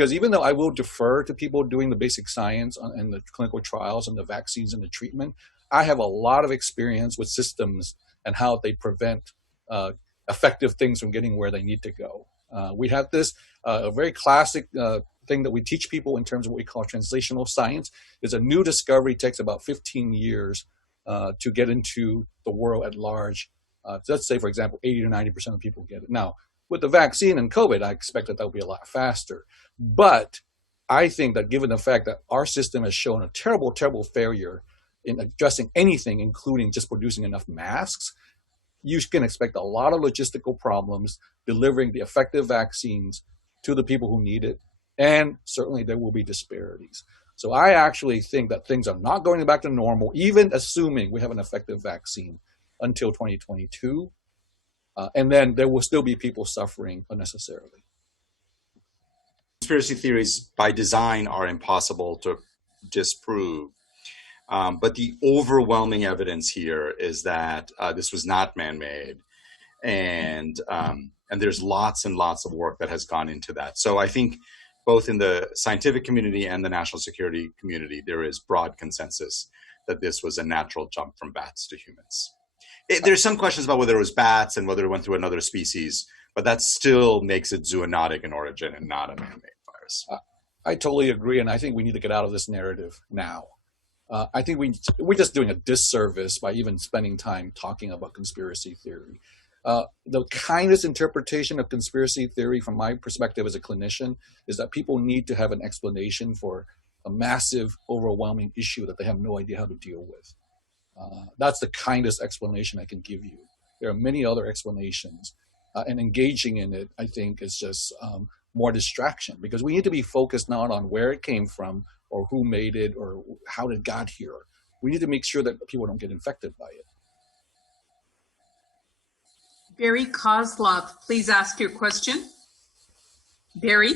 because even though I will defer to people doing the basic science and the clinical trials and the vaccines and the treatment, I have a lot of experience with systems and how they prevent effective things from getting where they need to go. We have this a very classic thing that we teach people in terms of what we call translational science. Is a new discovery takes about 15 years to get into the world at large. So let's say, for example, 80 to 90% of people get it. Now, with the vaccine and COVID, I expect that will be a lot faster. But I think that given the fact that our system has shown a terrible, terrible failure in addressing anything, including just producing enough masks, you can expect a lot of logistical problems delivering the effective vaccines to the people who need it. And certainly there will be disparities. So I actually think that things are not going back to normal, even assuming we have an effective vaccine until 2022. And then there will still be people suffering unnecessarily. Conspiracy theories by design are impossible to disprove. But the overwhelming evidence here is that this was not man-made. And there's lots and lots of work that has gone into that. So I think both in the scientific community and the national security community, there is broad consensus that this was a natural jump from bats to humans. There's some questions about whether it was bats and whether it went through another species, but that still makes it zoonotic in origin and not a man-made virus. I totally agree, and I think we need to get out of this narrative now. I think we're just doing a disservice by even spending time talking about conspiracy theory. The kindest interpretation of conspiracy theory from my perspective as a clinician is that people need to have an explanation for a massive, overwhelming issue that they have no idea how to deal with. That's the kindest explanation I can give you. There are many other explanations, and engaging in it, I think, is just more distraction, because we need to be focused not on where it came from or who made it or how it got here. We need to make sure that people don't get infected by it. Barry Kozlov, please ask your question. Barry?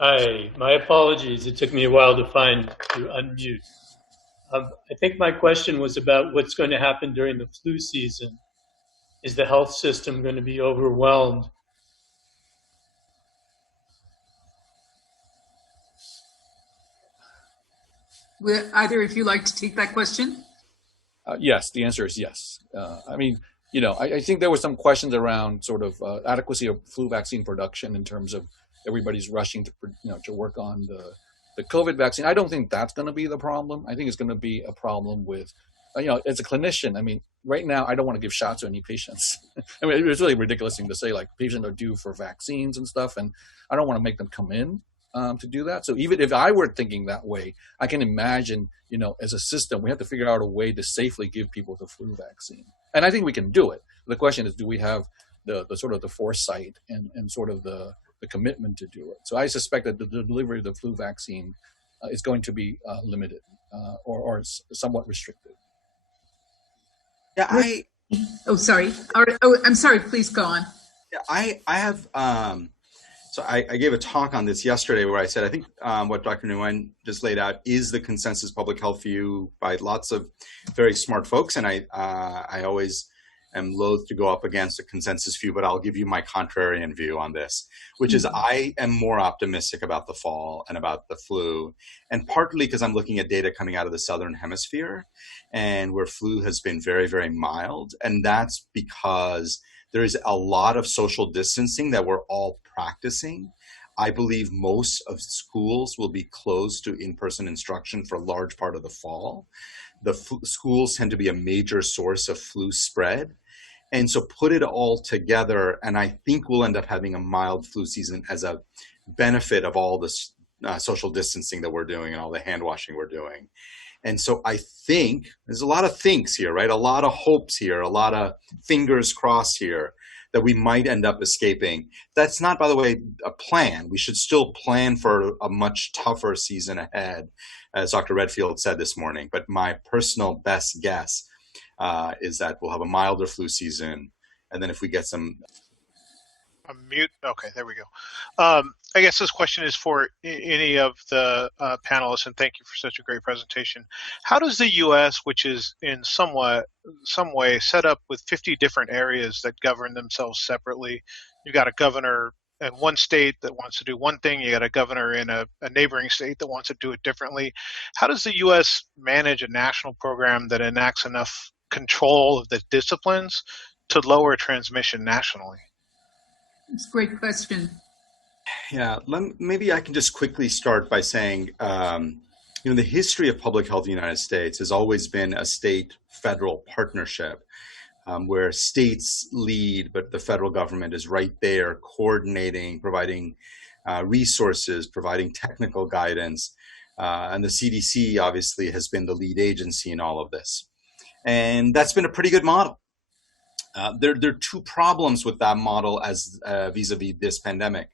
Hi, my apologies. It took me a while to unmute. I think my question was about what's going to happen during the flu season. Is the health system going to be overwhelmed? Would either of you like to take that question? Yes, the answer is yes. I mean, I think there were some questions around sort of adequacy of flu vaccine production in terms of everybody's rushing to work on the COVID vaccine. I don't think that's going to be the problem. I think it's going to be a problem with, as a clinician, I mean, right now, I don't want to give shots to any patients. I mean, it's really a ridiculous thing to say, like, patients are due for vaccines and stuff, and I don't want to make them come in to do that. So even if I were thinking that way, I can imagine, as a system, we have to figure out a way to safely give people the flu vaccine. And I think we can do it. The question is, do we have the sort of the foresight and sort of the commitment to do it? So I suspect that the delivery of the flu vaccine is going to be limited or somewhat restricted. Yeah, Oh, sorry. Oh, I'm sorry. Please go on. Yeah, I have. So I gave a talk on this yesterday where I said I think what Dr. Nguyen just laid out is the consensus public health view by lots of very smart folks, and I always am loath to go up against a consensus view, but I'll give you my contrarian view on this, which is I am more optimistic about the fall and about the flu, and partly because I'm looking at data coming out of the Southern Hemisphere and where flu has been very, very mild. And that's because there is a lot of social distancing that we're all practicing. I believe most of schools will be closed to in-person instruction for a large part of the fall. The schools tend to be a major source of flu spread. And so put it all together, and I think we'll end up having a mild flu season as a benefit of all this social distancing that we're doing and all the hand washing we're doing. And so I think there's a lot of thinks here, right? A lot of hopes here, a lot of fingers crossed here that we might end up escaping. That's not, by the way, a plan. We should still plan for a much tougher season ahead, as Dr. Redfield said this morning. But my personal best guess is that we'll have a milder flu season. And then if we get some mute. Okay, there we go. I guess this question is for any of the panelists, and thank you for such a great presentation. How does the U.S., which is in some way set up with 50 different areas that govern themselves separately, you've got a governor in one state that wants to do one thing, you got a governor in a neighboring state that wants to do it differently. How does the U.S. manage a national program that enacts enough control of the disciplines to lower transmission nationally? It's a great question. Yeah, maybe I can just quickly start by saying, the history of public health in the United States has always been a state-federal partnership where states lead, but the federal government is right there coordinating, providing resources, providing technical guidance. And the CDC obviously has been the lead agency in all of this. And that's been a pretty good model. There are two problems with that model as vis-a-vis this pandemic.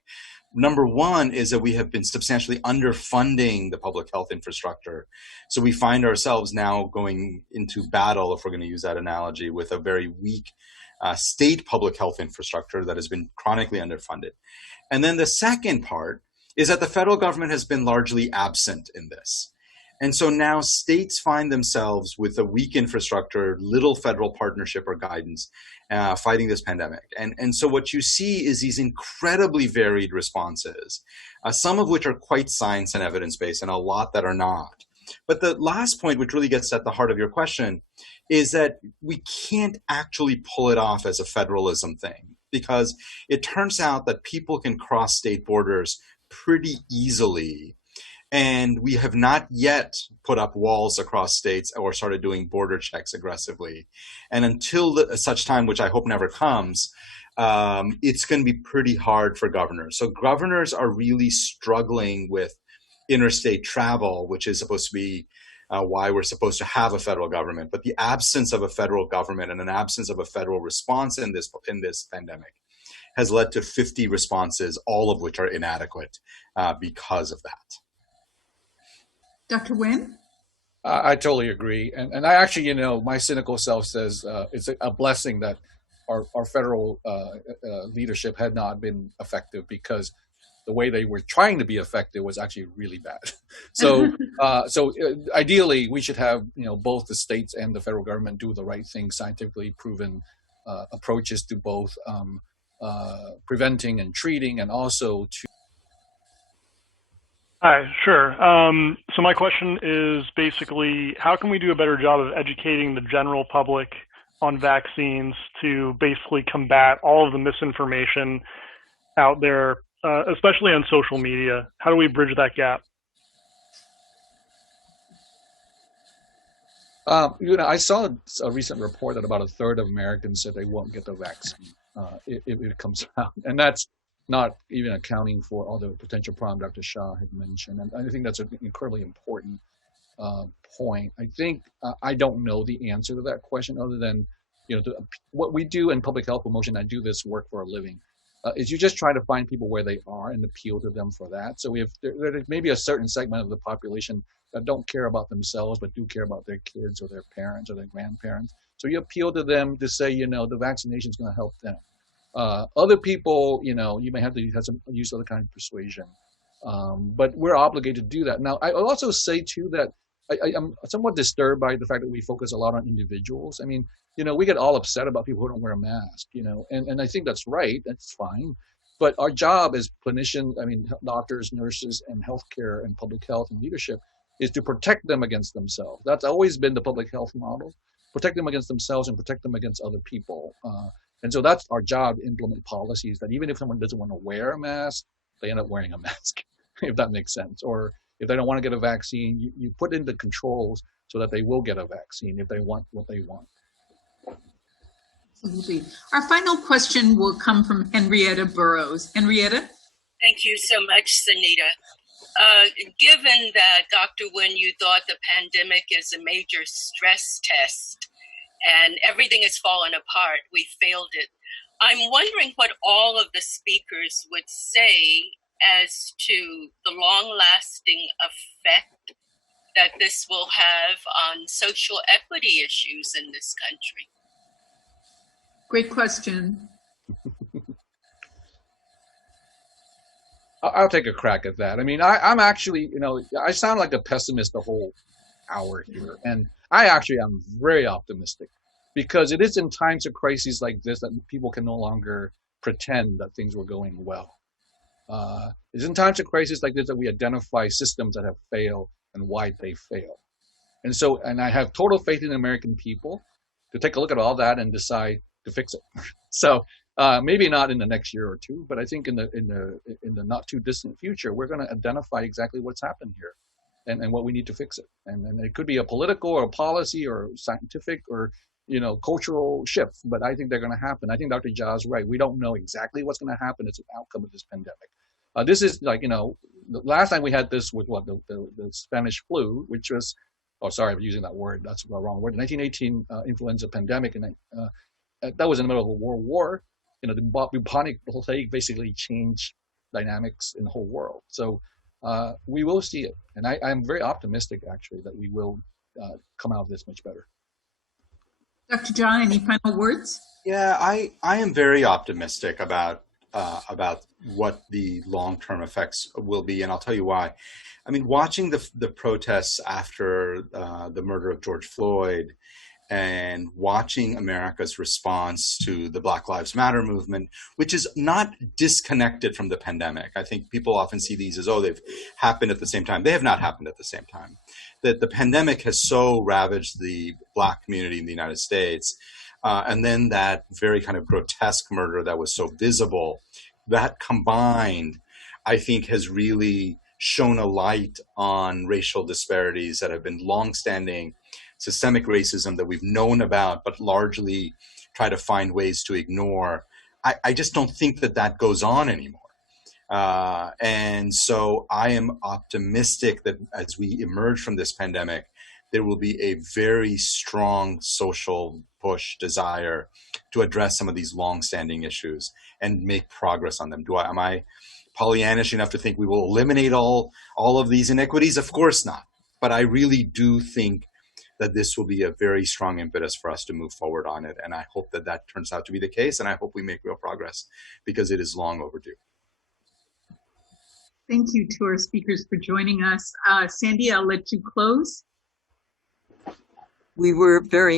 Number one is that we have been substantially underfunding the public health infrastructure. So we find ourselves now going into battle, if we're going to use that analogy, with a very weak state public health infrastructure that has been chronically underfunded. And then the second part is that the federal government has been largely absent in this. And so now states find themselves with a weak infrastructure, little federal partnership or guidance, fighting this pandemic. And so what you see is these incredibly varied responses, some of which are quite science and evidence-based and a lot that are not. But the last point, which really gets at the heart of your question, is that we can't actually pull it off as a federalism thing, because it turns out that people can cross state borders pretty easily. And we have not yet put up walls across states or started doing border checks aggressively. And until such time, which I hope never comes, it's going to be pretty hard for governors. So governors are really struggling with interstate travel, which is supposed to be why we're supposed to have a federal government. But the absence of a federal government and an absence of a federal response in this pandemic has led to 50 responses, all of which are inadequate because of that. Dr. Nguyen? I totally agree. And I actually, my cynical self says it's a blessing that our federal leadership had not been effective, because the way they were trying to be effective was actually really bad. So ideally, we should have, both the states and the federal government do the right thing, scientifically proven approaches to both preventing and treating, and also to. Hi, sure. So my question is basically, how can we do a better job of educating the general public on vaccines to basically combat all of the misinformation out there, especially on social media? How do we bridge that gap? I saw a recent report that about a third of Americans said they won't get the vaccine if it comes out. And that's not even accounting for all the potential problems Dr. Shah had mentioned. And I think that's an incredibly important point. I think I don't know the answer to that question, other than, what we do in public health promotion. I do this work for a living. Is you just try to find people where they are and appeal to them for that. So there may be a certain segment of the population that don't care about themselves, but do care about their kids or their parents or their grandparents. So you appeal to them to say, the vaccination is going to help them. Other people, you may have to use other kind of persuasion, but we're obligated to do that. Now, I'll also say too that I'm somewhat disturbed by the fact that we focus a lot on individuals. I mean, we get all upset about people who don't wear a mask, and I think that's right. That's fine. But our job as clinicians, doctors, nurses, and healthcare and public health and leadership is to protect them against themselves. That's always been the public health model. Protect them against themselves and protect them against other people. And so that's our job, to implement policies that even if someone doesn't want to wear a mask, they end up wearing a mask, if that makes sense. Or if they don't want to get a vaccine, you put in the controls so that they will get a vaccine if they want what they want. Absolutely. Our final question will come from Henrietta Burrows. Henrietta? Thank you so much, Sunita. Given that, Dr. Nguyen, you thought the pandemic is a major stress test and everything has fallen apart, we failed it. I'm wondering what all of the speakers would say as to the long-lasting effect that this will have on social equity issues in this country. Great question. I'll take a crack at that. I mean, I'm actually, I sound like a pessimist the whole hour here, and I actually am very optimistic because it is in times of crises like this that people can no longer pretend that things were going well. It's in times of crisis like this that we identify systems that have failed and why they fail. And I have total faith in the American people to take a look at all that and decide to fix it. So maybe not in the next year or two, but I think in the not too distant future, we're going to identify exactly what's happened here and what we need to fix it. And it could be a political or a policy or scientific or cultural shift, but I think they're going to happen. I think Dr. Jha is right. We don't know exactly what's going to happen as an outcome of this pandemic. This is like, the last time we had this was the Spanish flu, which was, oh, sorry, I'm using that word. That's the wrong word. The 1918 influenza pandemic, and that was in the middle of a world war. The bubonic plague basically changed dynamics in the whole world. So we will see it. And I'm very optimistic, actually, that we will come out of this much better. Dr. Jha, any final words? Yeah, I am very optimistic about what the long-term effects will be, and I'll tell you why. I mean, watching the protests after the murder of George Floyd and watching America's response to the Black Lives Matter movement, which is not disconnected from the pandemic. I think people often see these as, they've happened at the same time. They have not happened at the same time. The pandemic has so ravaged the Black community in the United States, and then that very kind of grotesque murder that was so visible, that combined, I think, has really shone a light on racial disparities that have been longstanding, systemic racism that we've known about, but largely try to find ways to ignore. I just don't think that goes on anymore. And so I am optimistic that as we emerge from this pandemic, there will be a very strong social push, desire to address some of these longstanding issues and make progress on them. Am I Pollyannish enough to think we will eliminate all of these inequities? Of course not. But I really do think that this will be a very strong impetus for us to move forward on it. And I hope that turns out to be the case. And I hope we make real progress because it is long overdue. Thank you to our speakers for joining us. Sandy, I'll let you close. We were very